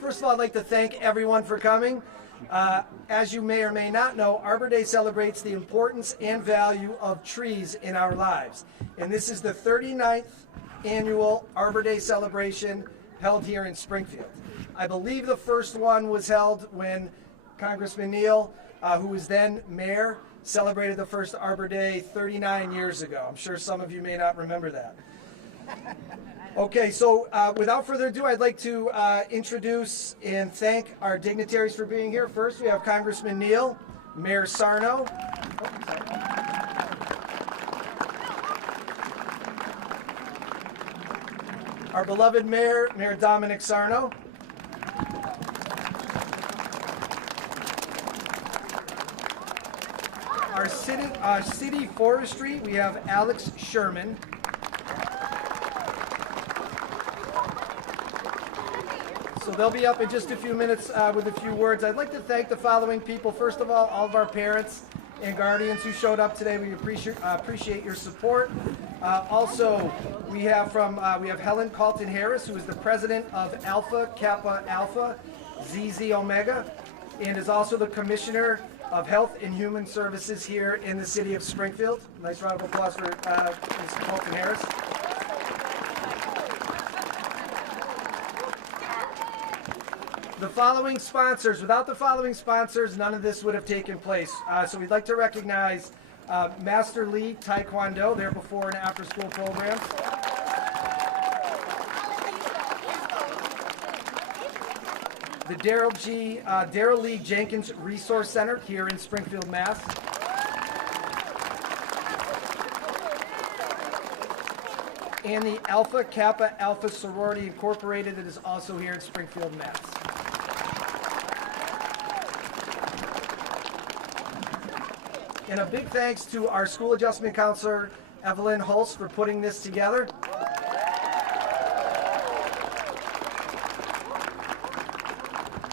First of all, I'd like to thank everyone for coming. As you may or may not know, Arbor Day celebrates the importance and value of trees in our lives. And this is the 39th annual Arbor Day celebration held here in Springfield. I believe the first one was held when Congressman Ill, who was then mayor, celebrated the first Arbor Day 39 years ago. I'm sure some of you may not remember that. Okay, so without further ado, I'd like to introduce and thank our dignitaries for being here. First, we have Congressman Ill, Mayor Sarno. Our beloved Mayor, Mayor Dominic Sarno. Our city forestry, we have Alex Sherman. So they'll be up in just a few minutes with a few words. I'd like to thank the following people. First of all of our parents and guardians who showed up today. We appreciate your support. Also, we have Helen Carlton Harris, who is the president of Alpha Kappa Alpha ZZ Omega, and is also the commissioner of Health and Human Services here in the city of Springfield. Nice round of applause for Ms. Carlton Harris. The following sponsors, without the following sponsors, none of this would have taken place. So we'd like to recognize Master Lee Taekwondo, their before and after school programs. The Darrell Lee Jenkins Resource Center here in Springfield, Mass. And the Alpha Kappa Alpha Sorority Incorporated that is also here in Springfield, Mass. And a big thanks to our school adjustment counselor, Evelyn Hulse, for putting this together.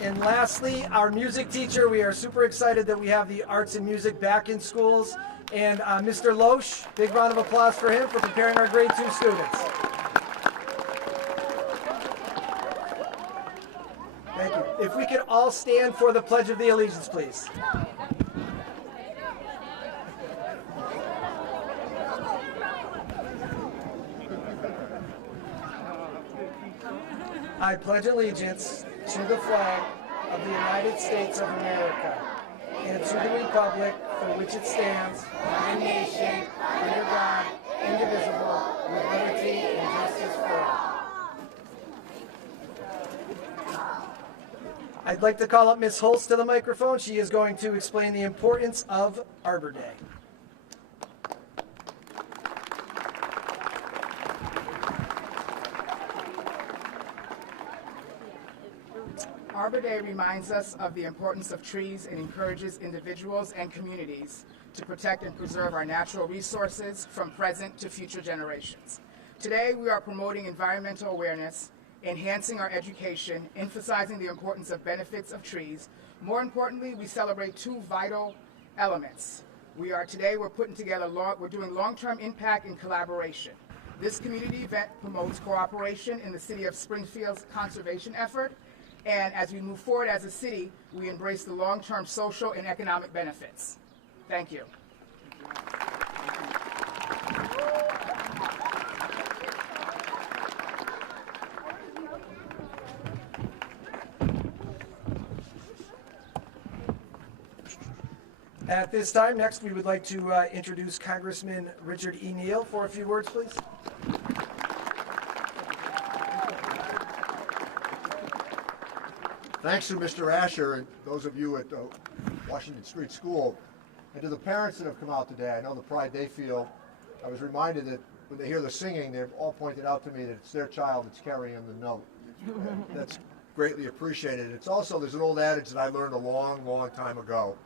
And lastly, our music teacher. We are super excited that we have the arts and music back in schools. And Mr. Loesch, big round of applause for him for preparing our grade 2 students. Thank you. If we could all stand for the Pledge of the Allegiance, please. I pledge allegiance to the flag of the United States of America and to the republic for which it stands, one nation, under God, indivisible, with liberty and justice for all. I'd like to call up Ms. Hulse to the microphone. She is going to explain the importance of Arbor Day. Arbor Day reminds us of the importance of trees and encourages individuals and communities to protect and preserve our natural resources from present to future generations. Today, we are promoting environmental awareness, enhancing our education, emphasizing the importance of benefits of trees. More importantly, we celebrate two vital elements. We're doing long-term impact and collaboration. This community event promotes cooperation in the city of Springfield's conservation effort. And as we move forward as a city, we embrace the long-term social and economic benefits. Thank you. At this time, next we would like to introduce Congressman Richard Ill for a few words, please. Thanks to Mr. Asher and those of you at Washington Street School, and to the parents that have come out today. I know the pride they feel. I was reminded that when they hear the singing, they've all pointed out to me that it's their child that's carrying the note. That's greatly appreciated. It's also, there's an old adage that I learned a long, long time ago,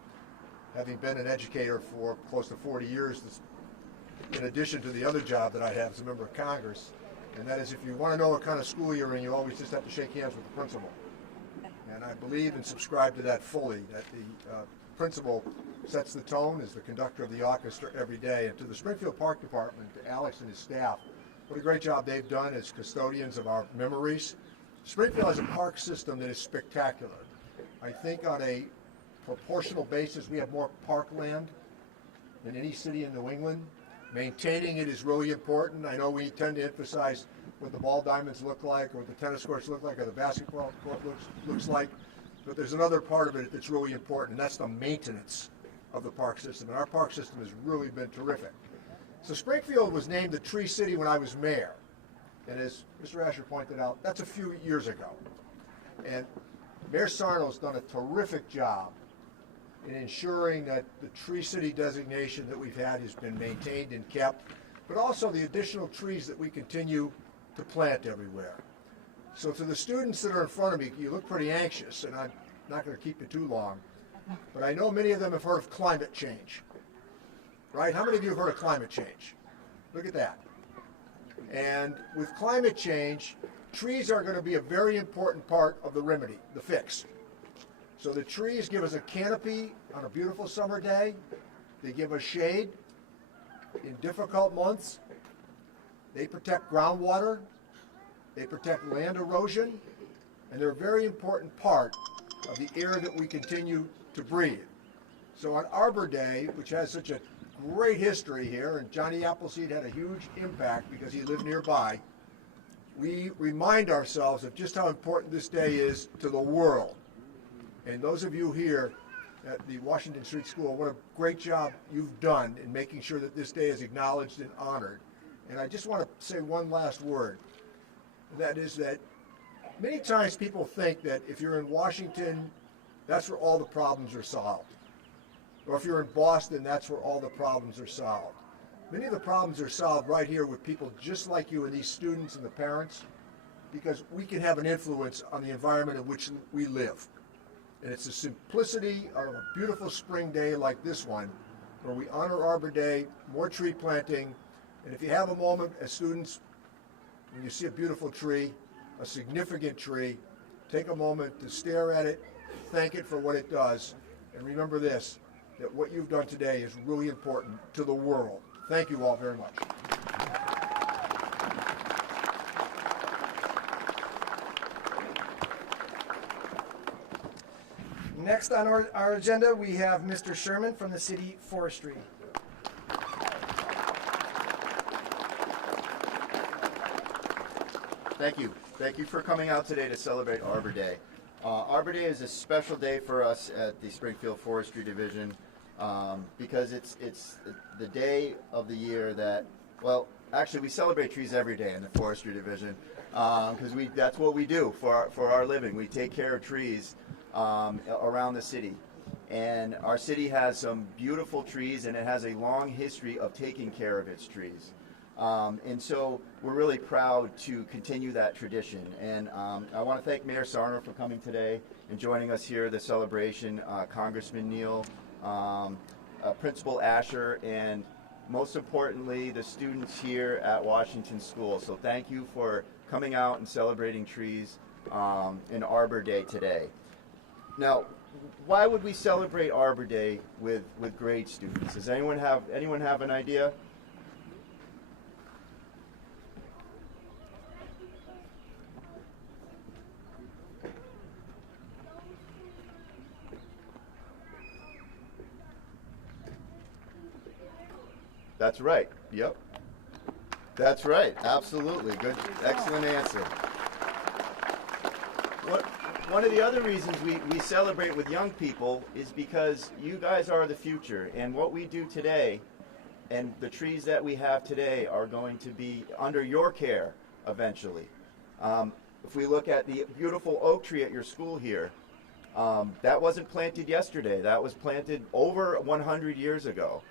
having been an educator for close to 40 years, in addition to the other job that I have as a member of Congress, and that is if you want to know what kind of school you're in, you always just have to shake hands with the principal. And I believe and subscribe to that fully, that the principal sets the tone as the conductor of the orchestra every day. And to the Springfield Park Department, to Alex and his staff, what a great job they've done as custodians of our memories. Springfield has a park system that is spectacular. I think on a proportional basis, we have more parkland than any city in New England. Maintaining it is really important. I know we tend to emphasize what the ball diamonds look like, or what the tennis courts look like, or the basketball court looks like, but there's another part of it that's really important, and that's the maintenance of the park system. And our park system has really been terrific. So Springfield was named the Tree City when I was mayor. And as Mr. Asher pointed out, that's a few years ago. And Mayor Sarno's done a terrific job in ensuring that the Tree City designation that we've had has been maintained and kept, but also the additional trees that we continue to plant everywhere. So to the students that are in front of me, you look pretty anxious, and I'm not going to keep you too long, but I know many of them have heard of climate change, right? How many of you have heard of climate change? Look at that. And with climate change, trees are going to be a very important part of the remedy, the fix. So the trees give us a canopy on a beautiful summer day. They give us shade in difficult months. They protect groundwater. They protect land erosion. And they're a very important part of the air that we continue to breathe. So on Arbor Day, which has such a great history here, and Johnny Appleseed had a huge impact because he lived nearby, we remind ourselves of just how important this day is to the world. And those of you here at the Washington Street School, what a great job you've done in making sure that this day is acknowledged and honored. And I just want to say one last word. That is that many times people think that if you're in Washington, that's where all the problems are solved. Or if you're in Boston, that's where all the problems are solved. Many of the problems are solved right here with people just like you and these students and the parents, because we can have an influence on the environment in which we live. And it's the simplicity of a beautiful spring day like this one, where we honor Arbor Day, more tree planting, and if you have a moment as students, when you see a beautiful tree, a significant tree, take a moment to stare at it, thank it for what it does, and remember this, that what you've done today is really important to the world. Thank you all very much. Next on our agenda, we have Mr. Sherman from the City Forestry. Thank you. Thank you for coming out today to celebrate Arbor Day. Arbor Day is a special day for us at the Springfield Forestry Division because it's the day of the year that, well, actually we celebrate trees every day in the Forestry Division because that's what we do for our living. We take care of trees around the city. And our city has some beautiful trees, and it has a long history of taking care of its trees. And so we're really proud to continue that tradition. And I want to thank Mayor Sarno for coming today and joining us here at the celebration, Congressman Neal, Principal Asher, and most importantly, the students here at Washington School. So thank you for coming out and celebrating trees in Arbor Day today. Now, why would we celebrate Arbor Day with grade students? Does anyone have an idea? That's right. Yep. That's right. Absolutely. Good. Excellent answer. One of the other reasons we celebrate with young people is because you guys are the future, and what we do today and the trees that we have today are going to be under your care eventually. If we look at the beautiful oak tree at your school here, that wasn't planted yesterday. That was planted over 100 years ago.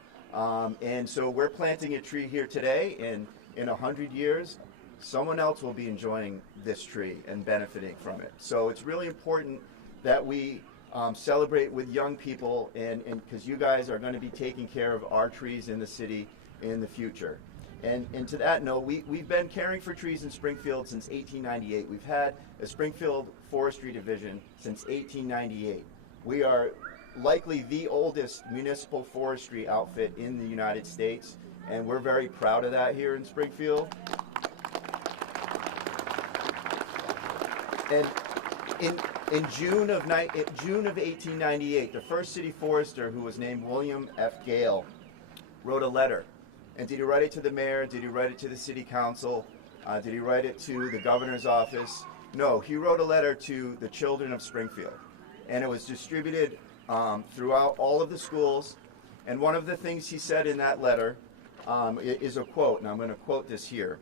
And so we're planting a tree here today, and in 100 years, someone else will be enjoying this tree and benefiting from it. So it's really important that we celebrate with young people, and because you guys are going to be taking care of our trees in the city in the future. And to that note, we've been caring for trees in Springfield since 1898. We've had a Springfield Forestry Division since 1898. We are likely the oldest municipal forestry outfit in the United States, and we're very proud of that here in Springfield. And in June of 1898, the first city forester, who was named William F. Gale, wrote a letter. And did he write it to the mayor? Did he write it to the city council? Did he write it to the governor's office? No, he wrote a letter to the children of Springfield. And it was distributed throughout all of the schools. And one of the things he said in that letter is a quote, and I'm going to quote this here.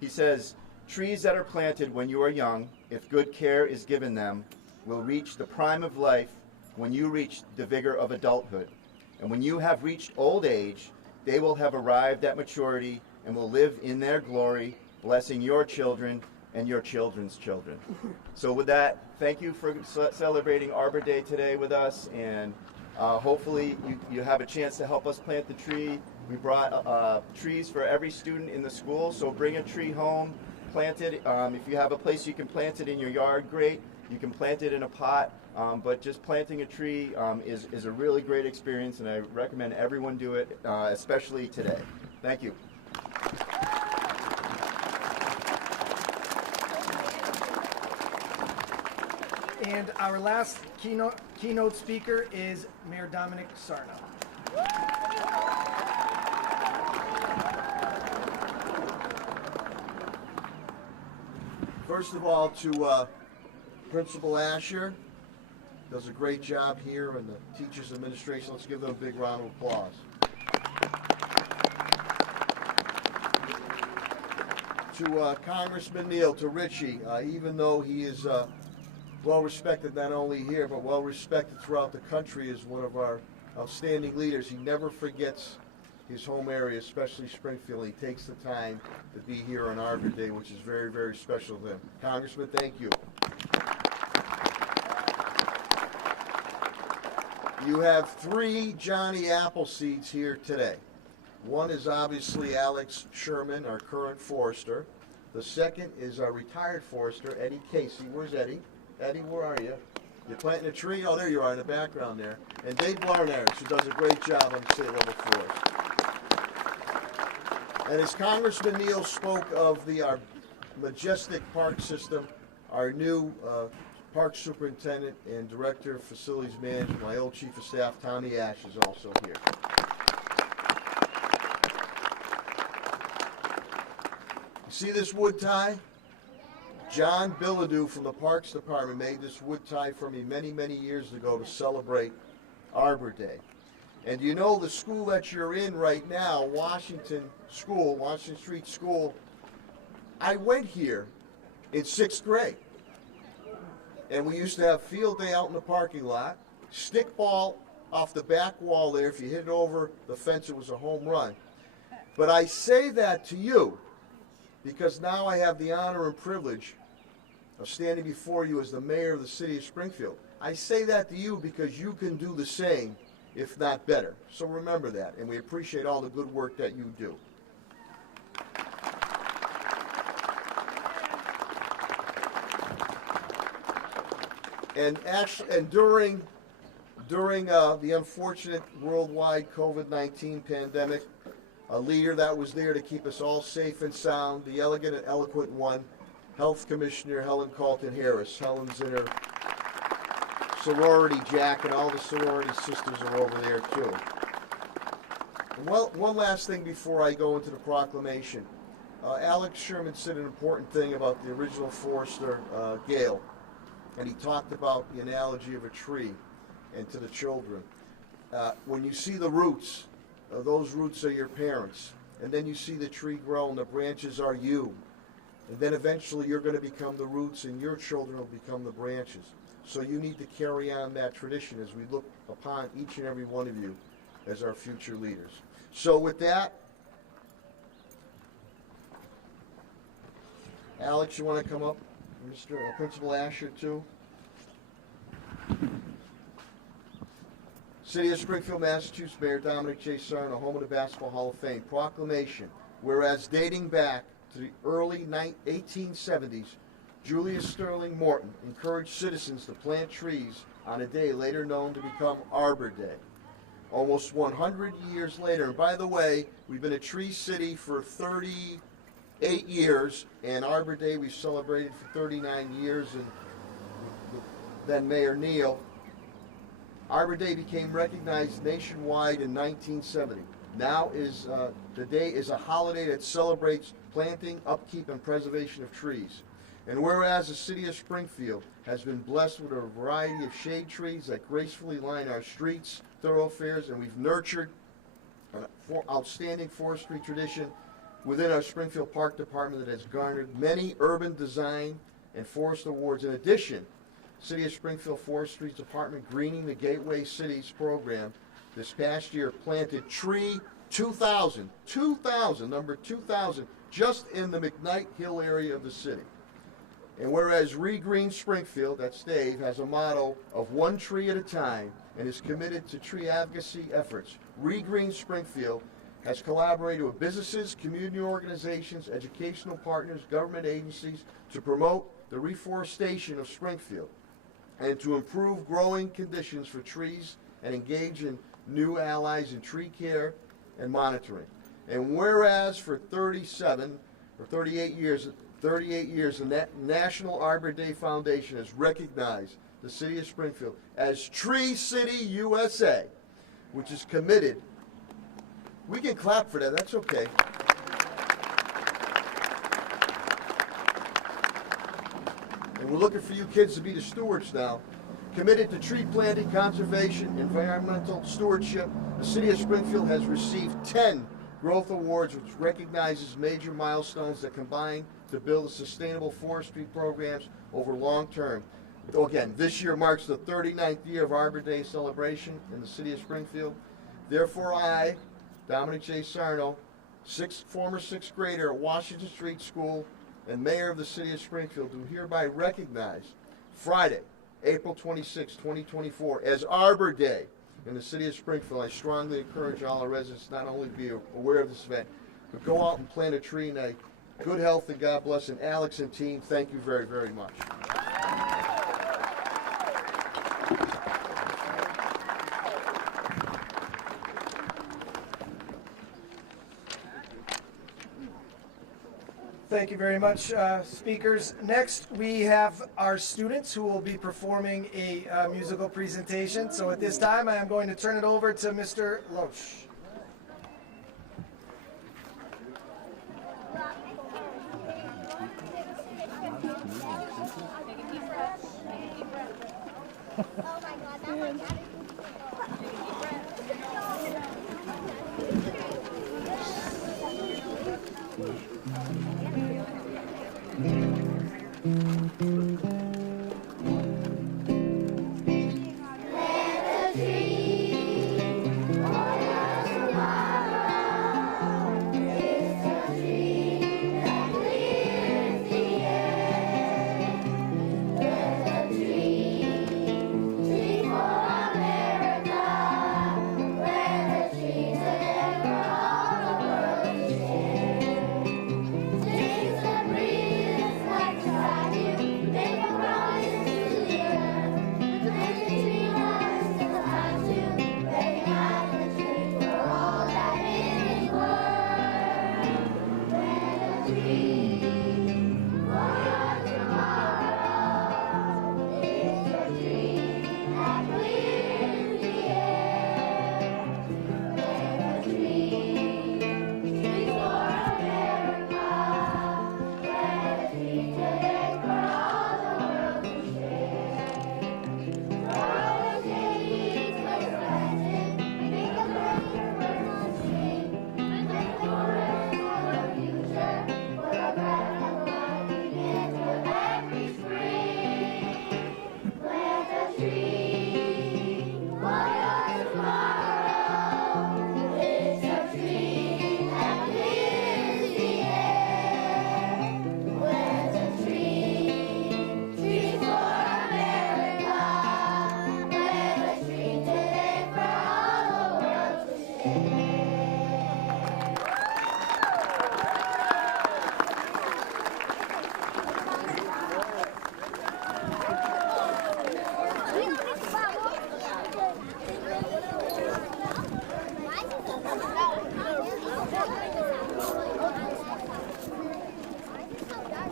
He says, "Trees that are planted when you are young, if good care is given them, will reach the prime of life when you reach the vigor of adulthood. And when you have reached old age, they will have arrived at maturity and will live in their glory, blessing your children and your children's children." So with that, thank you for celebrating Arbor Day today with us, and hopefully you have a chance to help us plant the tree. We brought trees for every student in the school, so bring a tree home, plant it. If you have a place you can plant it in your yard, great. You can plant it in a pot, but just planting a tree is a really great experience, and I recommend everyone do it, especially today. Thank you. And our last keynote speaker is Mayor Dominic Sarno. First of all, to Principal Asher, does a great job here, and the teachers' administration. Let's give them a big round of applause. To Congressman Ill, to Richie, even though he is well respected not only here but well respected throughout the country as one of our outstanding leaders, he never forgets his home area, especially Springfield. He takes the time to be here on Arbor Day, which is very, very special to him. Congressman, thank you. You have 3 Johnny Appleseeds here today. One is obviously Alex Sherman, our current forester. The second is our retired forester, Eddie Casey. Where's Eddie? Eddie, where are you? You're planting a tree? Oh, there you are in the background there. And Dave Blarnard, who does a great job on state level for us. And as Congressman Neal spoke of our majestic park system, our new park superintendent and director of facilities management, my old chief of staff, Tommy Ash, is also here. You see this wood tie? John Bilodeau from the Parks Department made this wood tie for me many, many years ago to celebrate Arbor Day. And you know the school that you're in right now, Washington Street School, I went here in 6th grade. And we used to have field day out in the parking lot, stickball off the back wall there. If you hit it over the fence, it was a home run. But I say that to you because now I have the honor and privilege of standing before you as the mayor of the city of Springfield. I say that to you because you can do the same, if not better. So remember that, and we appreciate all the good work that you do. And during the unfortunate worldwide COVID-19 pandemic, a leader that was there to keep us all safe and sound, the elegant and eloquent one, Health Commissioner Helen Calton Harris. Helen's in her sorority jacket. All the sorority sisters are over there too. And one last thing before I go into the proclamation. Alex Sherman said an important thing about the original forester, Gale. And he talked about the analogy of a tree and to the children. When you see the roots, those roots are your parents. And then you see the tree grow and the branches are you. And then eventually you're going to become the roots and your children will become the branches. So you need to carry on that tradition as we look upon each and every one of you as our future leaders. So with that, Alex, you want to come up? Mr. Principal Asher, too. City of Springfield, Massachusetts, Mayor Dominic J. Sarno, home of the Basketball Hall of Fame. Proclamation. Whereas dating back to the early 1870s, Julius Sterling Morton encouraged citizens to plant trees on a day later known to become Arbor Day. Almost 100 years later, and by the way, we've been a tree city for 38 years, and Arbor Day we've celebrated for 39 years, and then Mayor Neal, Arbor Day became recognized nationwide in 1970. Now the day is a holiday that celebrates planting, upkeep, and preservation of trees. And whereas the city of Springfield has been blessed with a variety of shade trees that gracefully line our streets, thoroughfares, and we've nurtured an outstanding forestry tradition within our Springfield Park Department that has garnered many urban design and forest awards. In addition, City of Springfield Forestry Department Greening the Gateway Cities program this past year planted tree 2,000, number 2,000, just in the McKnight Hill area of the city. And whereas Regreen Springfield, that's Dave, has a motto of one tree at a time and is committed to tree advocacy efforts, Regreen Springfield has collaborated with businesses, community organizations, educational partners, government agencies to promote the reforestation of Springfield and to improve growing conditions for trees and engage in new allies in tree care and monitoring. And whereas for 38 years, the National Arbor Day Foundation has recognized the City of Springfield as Tree City USA, which is committed. We can clap for that, that's okay. And we're looking for you kids to be the stewards now. Committed to tree planting, conservation, environmental stewardship, the City of Springfield has received 10 growth awards, which recognizes major milestones that combine to build sustainable forestry programs over long term. Again, this year marks the 39th year of Arbor Day celebration in the City of Springfield. Therefore, I, Dominic J. Sarno, former sixth grader at Washington Street School and mayor of the City of Springfield, do hereby recognize Friday, April 26, 2024, as Arbor Day in the City of Springfield. I strongly encourage all our residents not only to be aware of this event, but go out and plant a tree in a good health and God bless. And Alex and team, thank you very, very much. Thank you very much, speakers. Next, we have our students who will be performing a musical presentation. So at this time, I am going to turn it over to Mr. Loesch.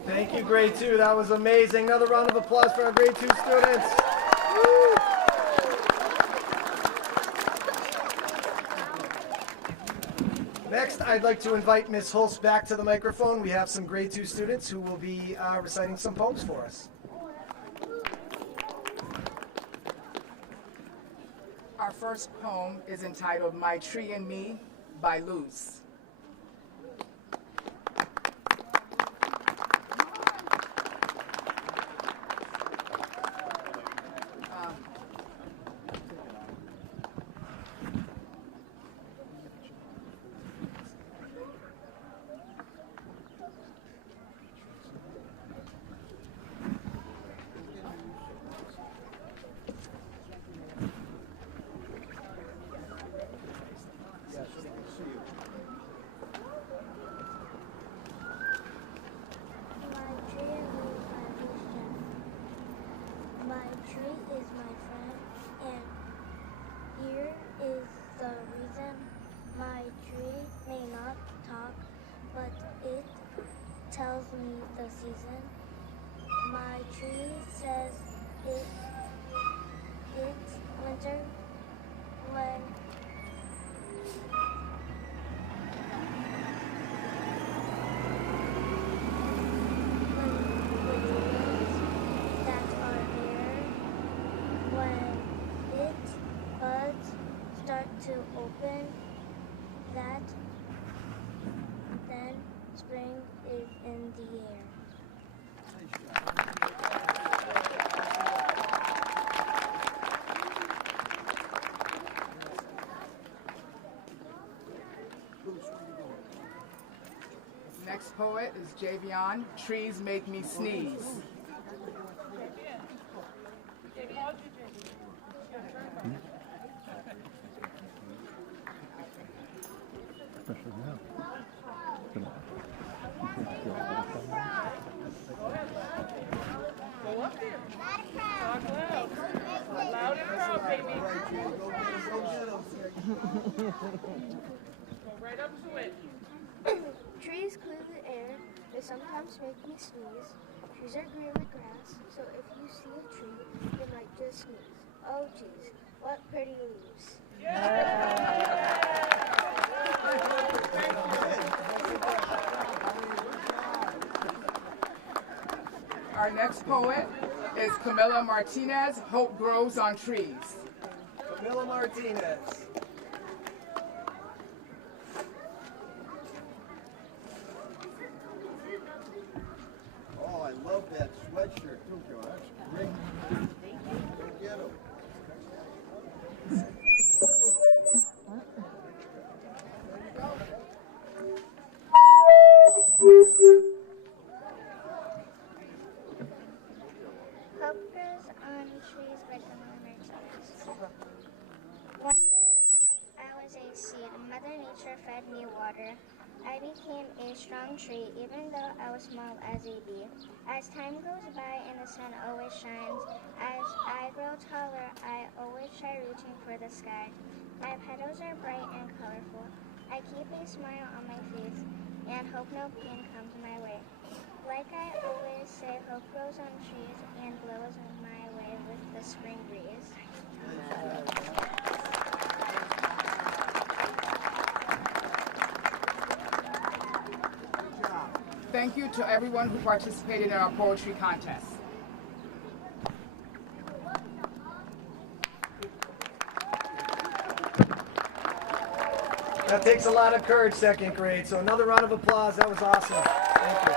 Thank you, grade 2. That was amazing. Another round of applause for our grade 2 students. Next, I'd like to invite Ms. Hulse back to the microphone. We have some grade 2 students who will be reciting some poems for us. Our first poem is entitled My Tree and Me by Luz. My tree is my friend, and here is the reason. My tree may not talk, but it tells me the season. My tree says it's winter when to open that, then spring is in the air. Next poet is Javion. Trees make me sneeze. Right up to it. Trees clear the air. They sometimes make me sneeze. Trees are green like grass, so if you see a tree, you might just sneeze. Oh geez, what pretty leaves. Our next poet is Camila Martinez. Hope grows on trees. Camila Martinez. Oh, I love that sweatshirt too, Joe. That's great. Go get 'em. Hope grows on trees by Camila Martinez. One day I was a seed. Mother Nature fed me water. I became a strong tree, even though I was small as a bee. As time goes by and the sun always shines, as I grow taller, I always try reaching for the sky. My petals are bright and colorful. I keep a smile on my face and hope no pain comes my way. Like I always say, hope grows on trees and blows my way with the spring breeze. Thank you to everyone who participated in our poetry contest. That takes a lot of courage, second grade. So another round of applause. That was awesome. Thank you.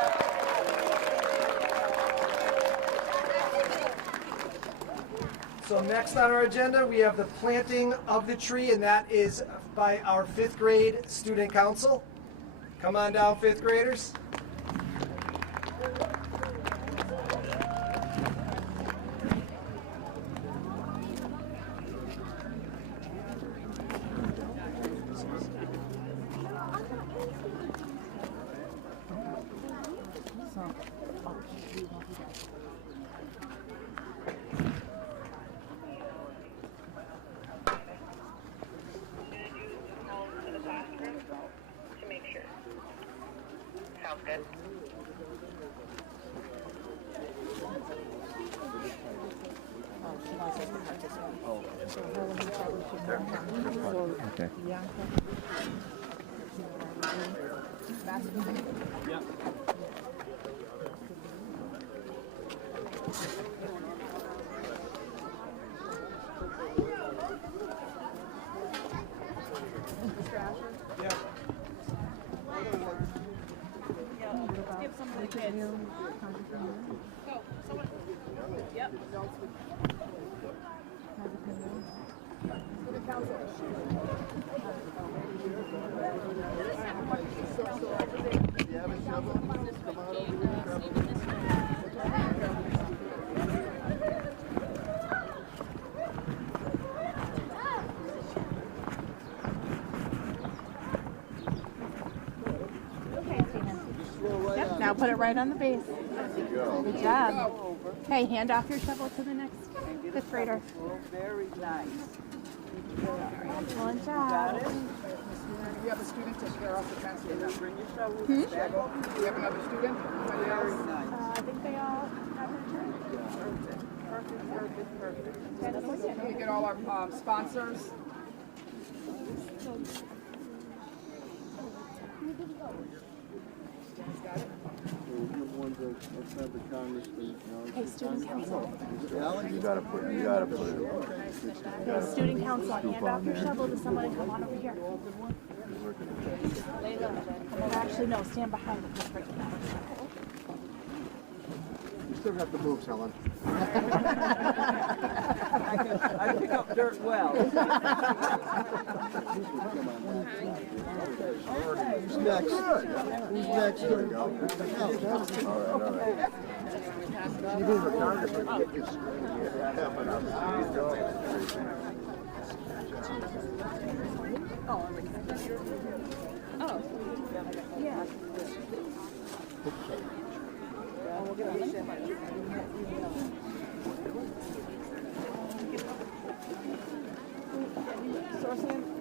So next on our agenda, we have the planting of the tree, and that is by our 5th grade student council. Come on down, 5th graders. Sounds good. Okay. Give some of the kids. Go. Someone. Yep. Yep, now put it right on the base. Good job. Hey, hand off your shovel to the next fifth grader. Very nice. Excellent job. We have a student to share off the transfer. Bring your shovel. Do we have another student? Anybody Very else? nice. I think they all have their turn. Perfect. Can we get all our sponsors? Hey, student council. Alan, you gotta put it. Hey, student council, hand off your shovel to someone and come on over here. Well, actually, no, stand behind it. Just right now. You still got the moves, Helen. I pick up dirt well. Who's next? Who's next? There we go. All right. You need a congressman to get this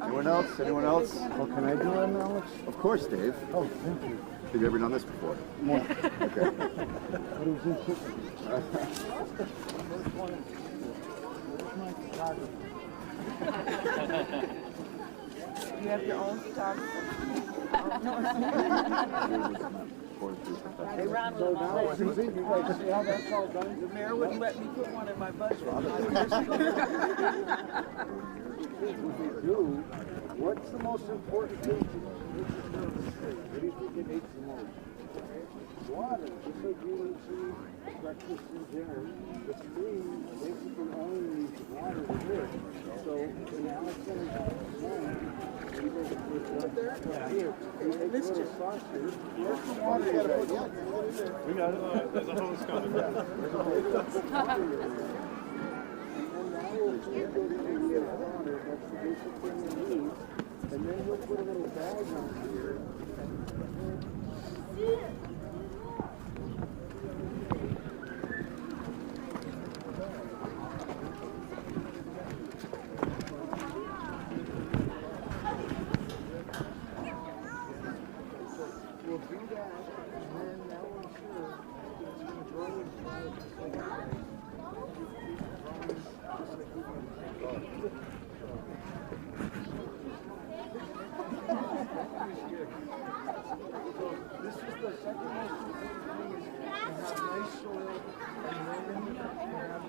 Anyone else? Anyone else? Oh, can I do it, Alex? Of course, Dave. Oh, thank you. Have you ever done this before? No. Okay. You have your own photographer. They ran with them all day. See how that's all done? The mayor wouldn't let me put one in my budget. What they do, what's the most important thing to what do you think it needs the most? Water, just like you would see breakfast and dinner. The stream basically only needs water to live. So in Alexander's home, he does it with here. He makes little saucers. Where's the water you gotta put? We got it. There's a hose coming. There's a hose. And now we'll get water. That's the basic thing we need. And then we'll put a little bag on here. We'll do that, and then that will ensure that it's going to grow This is the second most important thing is to have nice soil and then to have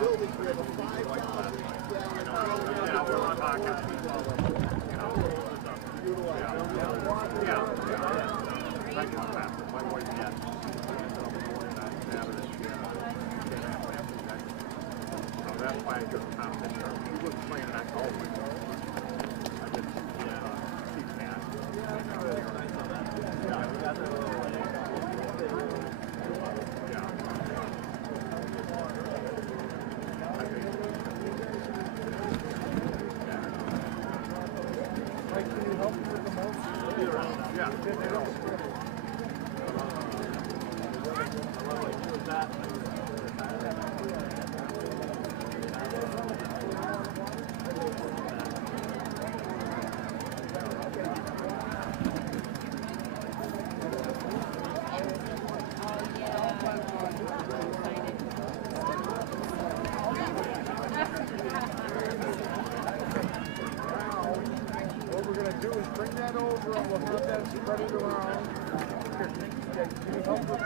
buildings, we have a 5,000 that's why I took the competition. He was playing that golf. I did, Steve Pan. Mike, can you help me with the most? Yeah. What we're going to do is bring that over and we'll have that spread it around. Here, can you help with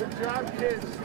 Good job, kids.